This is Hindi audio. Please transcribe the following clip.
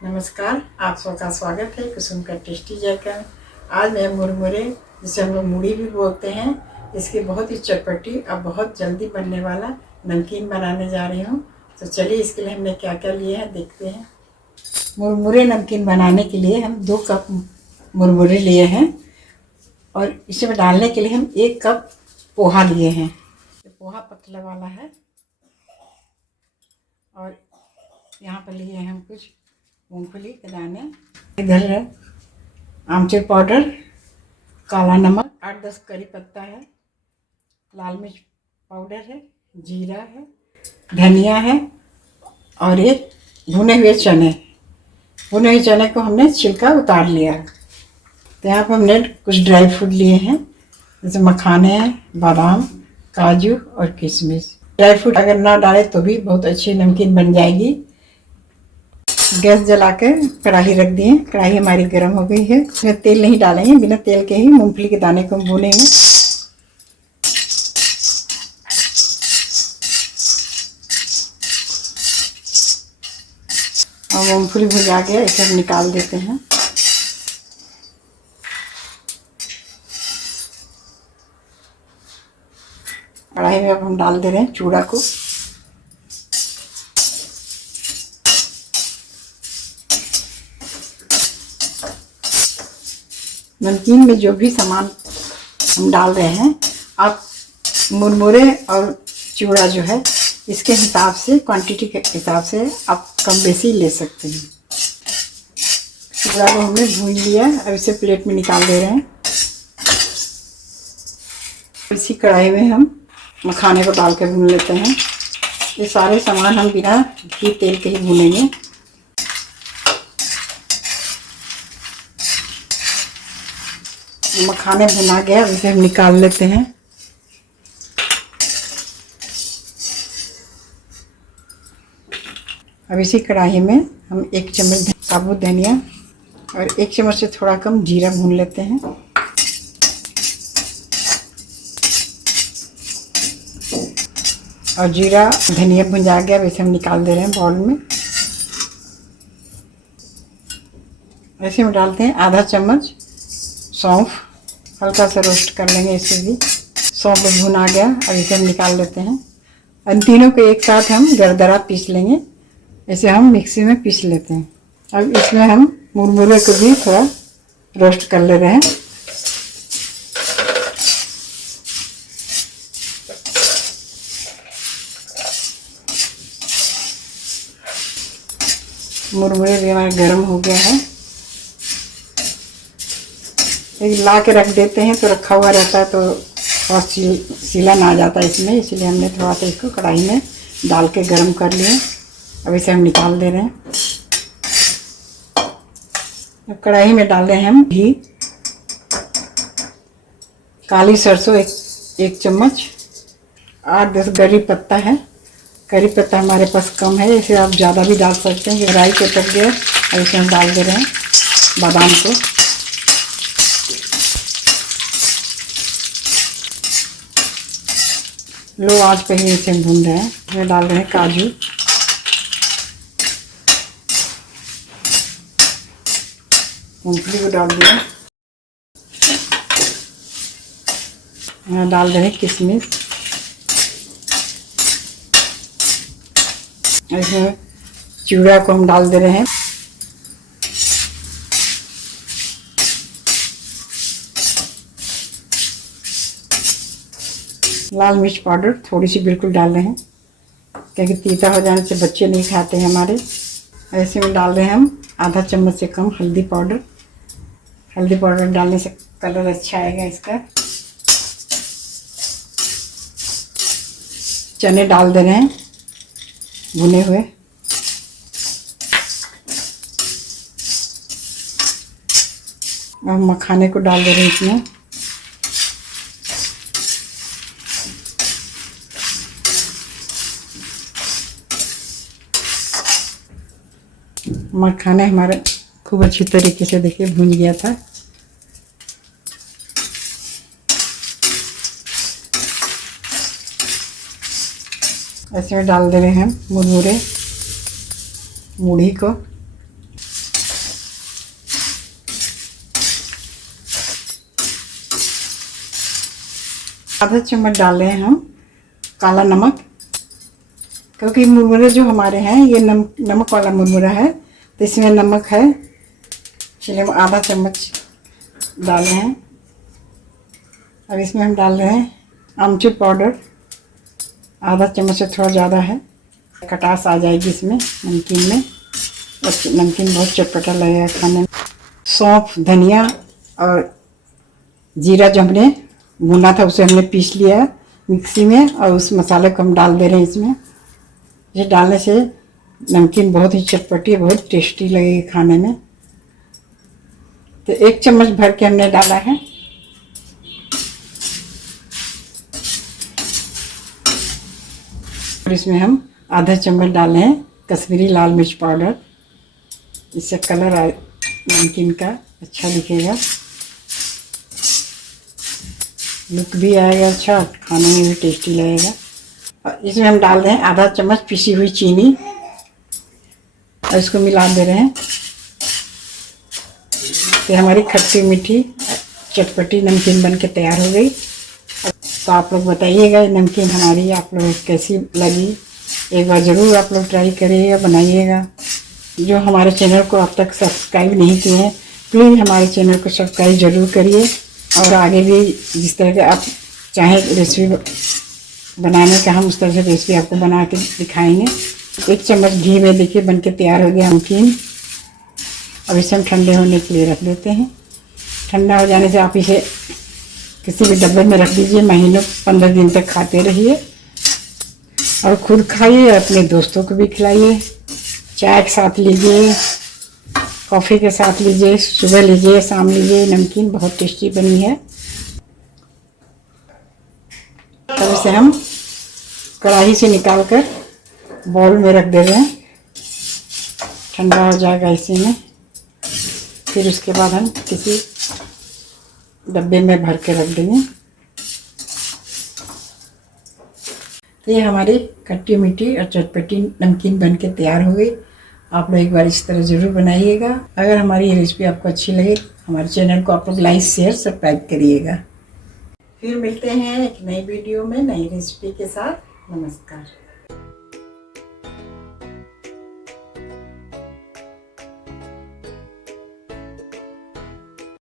नमस्कार, आप सबका स्वागत है कुसुम का टेस्टी जायका। आज मैं मुरमुरे, जिसे हम लोग मूढ़ी भी बोलते हैं, इसकी बहुत ही चटपटी और बहुत जल्दी बनने वाला नमकीन बनाने जा रही हूँ। तो चलिए इसके लिए हमने क्या क्या लिया है देखते हैं। मुरमुरे नमकीन बनाने के लिए हम 2 कप मुरमुरे लिए हैं और इसमें डालने के लिए हम 1 कप पोहा लिए हैं। पोहा पतला वाला है और यहाँ पर लिए हैं हम कुछ मूंगफली के दाने। इधर है आमचूर पाउडर, काला नमक, 8-10 करी पत्ता है, लाल मिर्च पाउडर है, जीरा है, धनिया है और ये भुने हुए चने। भुने हुए चने को हमने छिलका उतार लिया। तो यहाँ पर हमने कुछ ड्राई फ्रूट लिए हैं, जैसे मखाने हैं, बादाम, काजू और किशमिश। ड्राई फ्रूट अगर ना डाले तो भी बहुत अच्छी नमकीन बन जाएगी। गैस जला के कढ़ाई रख दिए। कढ़ाई हमारी गर्म हो गई है। इसमें तेल नहीं डालेंगे, बिना तेल के ही मूंगफली के दाने को भूनेंगे। और मूंगफली भुन आ गया, इसे हम निकाल देते हैं। कढ़ाई में अब हम डाल दे रहे हैं चूड़ा को। नमकीन में जो भी सामान हम डाल रहे हैं, आप मुरमुरे और चूड़ा जो है इसके हिसाब से, क्वांटिटी के हिसाब से आप कम बेसी ले सकते हैं। चूड़ा को हमने भून लिया, अब इसे प्लेट में निकाल दे रहे हैं। इसी कढ़ाई में हम मखाने को डाल के भून लेते हैं। ये सारे सामान हम बिना घी तेल के ही भूनेंगे। मखाने भुना गया, इसे हम निकाल लेते हैं। अब इसी कढ़ाई में हम 1 चम्मच साबुत धनिया और 1 चम्मच से थोड़ा कम जीरा भून लेते हैं। और जीरा धनिया भुंजा गया, इसे हम निकाल दे रहे हैं बाउल में। ऐसे में डालते हैं आधा चम्मच सौंफ, हल्का सा रोस्ट कर लेंगे इसे भी। सौंफ भुन आ गया, अब इसे हम निकाल लेते हैं। इन तीनों को एक साथ हम दरदरा पीस लेंगे। इसे हम मिक्सी में पीस लेते हैं। अब इसमें हम मुरमुरे को भी थोड़ा रोस्ट कर ले रहे हैं। मुरमुरे भी हमारे गर्म हो गया है। ला के रख देते हैं तो रखा हुआ रहता है तो थोड़ा सीलन आ जाता है इसमें, इसलिए हमने थोड़ा सा इसको कढ़ाई में डाल के गर्म कर लिया। अब इसे हम निकाल दे रहे हैं। अब कढ़ाई में डाल रहे हैं हम घी, काली सरसों 1 चम्मच, 8-10 करी पत्ता है। करी पत्ता हमारे पास कम है, इसे आप ज़्यादा भी डाल सकते हैं। राई को पक गया, अब इसे हम डाल दे रहे हैं बादाम को। लो आंच पे ही इसे भून रहे हैं। इसमें डाल रहे हैं काजू, मूंगफली को डाल दिया। यहाँ डाल रहे हैं किशमिश। इसमें चूड़ा को हम डाल दे रहे हैं। लाल मिर्च पाउडर थोड़ी सी बिल्कुल डाल रहे हैं, क्योंकि तीता हो जाने से बच्चे नहीं खाते हैं हमारे। ऐसे में डाल रहे हैं हम आधा चम्मच से कम हल्दी पाउडर। हल्दी पाउडर डालने से कलर अच्छा आएगा इसका। चने डाल दे रहे हैं भुने हुए। अब मखाने को डाल दे रहे हैं इसमें। मखाने हमारे खूब अच्छी तरीके से देखिए भुन गया था। ऐसे में डाल दे रहे हैं मुरमुरे, मूढ़ी को। आधा चम्मच डाल रहे हैं हम काला नमक, क्योंकि मुरमुरे जो हमारे हैं ये नमक वाला मुरमुरा है, तो इसमें नमक है, इसलिए हम आधा चम्मच डाले हैं। अब इसमें हम डाल रहे हैं आमचूर पाउडर, आधा चम्मच से थोड़ा ज़्यादा है, खटास आ जाएगी इसमें नमकीन में, और नमकीन बहुत चटपटा लगेगा खाने में। सौंफ, धनिया और जीरा जो हमने भुना था उसे हमने पीस लिया मिक्सी में, और उस मसाले को हम डाल दे रहे हैं इसमें। ये डालने से नमकीन बहुत ही चटपटी, बहुत टेस्टी लगेगी खाने में। तो 1 चम्मच भर के हमने डाला है। और इसमें हम आधा चम्मच डाले हैं कश्मीरी लाल मिर्च पाउडर, इससे कलर नमकीन का अच्छा दिखेगा, लुक भी आएगा अच्छा, खाने में भी टेस्टी लगेगा। और इसमें हम डाल रहे हैं आधा चम्मच पिसी हुई चीनी, और इसको मिला दे रहे हैं। तो हमारी खट्टी मीठी चटपटी नमकीन बन के तैयार हो गई। तो आप लोग बताइएगा ये नमकीन हमारी आप लोग कैसी लगी, एक बार ज़रूर आप लोग ट्राई करिएगा, बनाइएगा। जो हमारे चैनल को अब तक सब्सक्राइब नहीं किए हैं, प्लीज़ हमारे चैनल को सब्सक्राइब ज़रूर करिए, और आगे भी जिस तरह के आप चाहें रेसिपी बनाने का, हम उस तरह से रेसिपी आपको बना के दिखाएंगे। 1 चम्मच घी में देखिए बन के तैयार हो गया नमकीन। अब इसे हम ठंडे होने के लिए रख देते हैं। ठंडा हो जाने से आप इसे किसी भी डब्बे में रख दीजिए, महीनों 15 दिन तक खाते रहिए, और खुद खाइए, अपने दोस्तों को भी खिलाइए। चाय के साथ लीजिए, कॉफ़ी के साथ लीजिए, सुबह लीजिए, शाम लीजिए। नमकीन बहुत टेस्टी बनी है। तब इसे हम कढ़ाई से निकाल कर बाउल में रख दे रहे हैं, ठंडा हो जाएगा इसी में। फिर उसके बाद हम किसी डब्बे में भर के रख देंगे। तो ये हमारी खट्टी मीठी और चटपटी नमकीन बन के तैयार हो गई। आप लोग एक बार इस तरह ज़रूर बनाइएगा। अगर हमारी ये रेसिपी आपको अच्छी लगे, हमारे चैनल को आप लोग लाइक, शेयर, सब्सक्राइब करिएगा। फिर मिलते हैं एक नई वीडियो में नई रेसिपी के साथ। नमस्कार।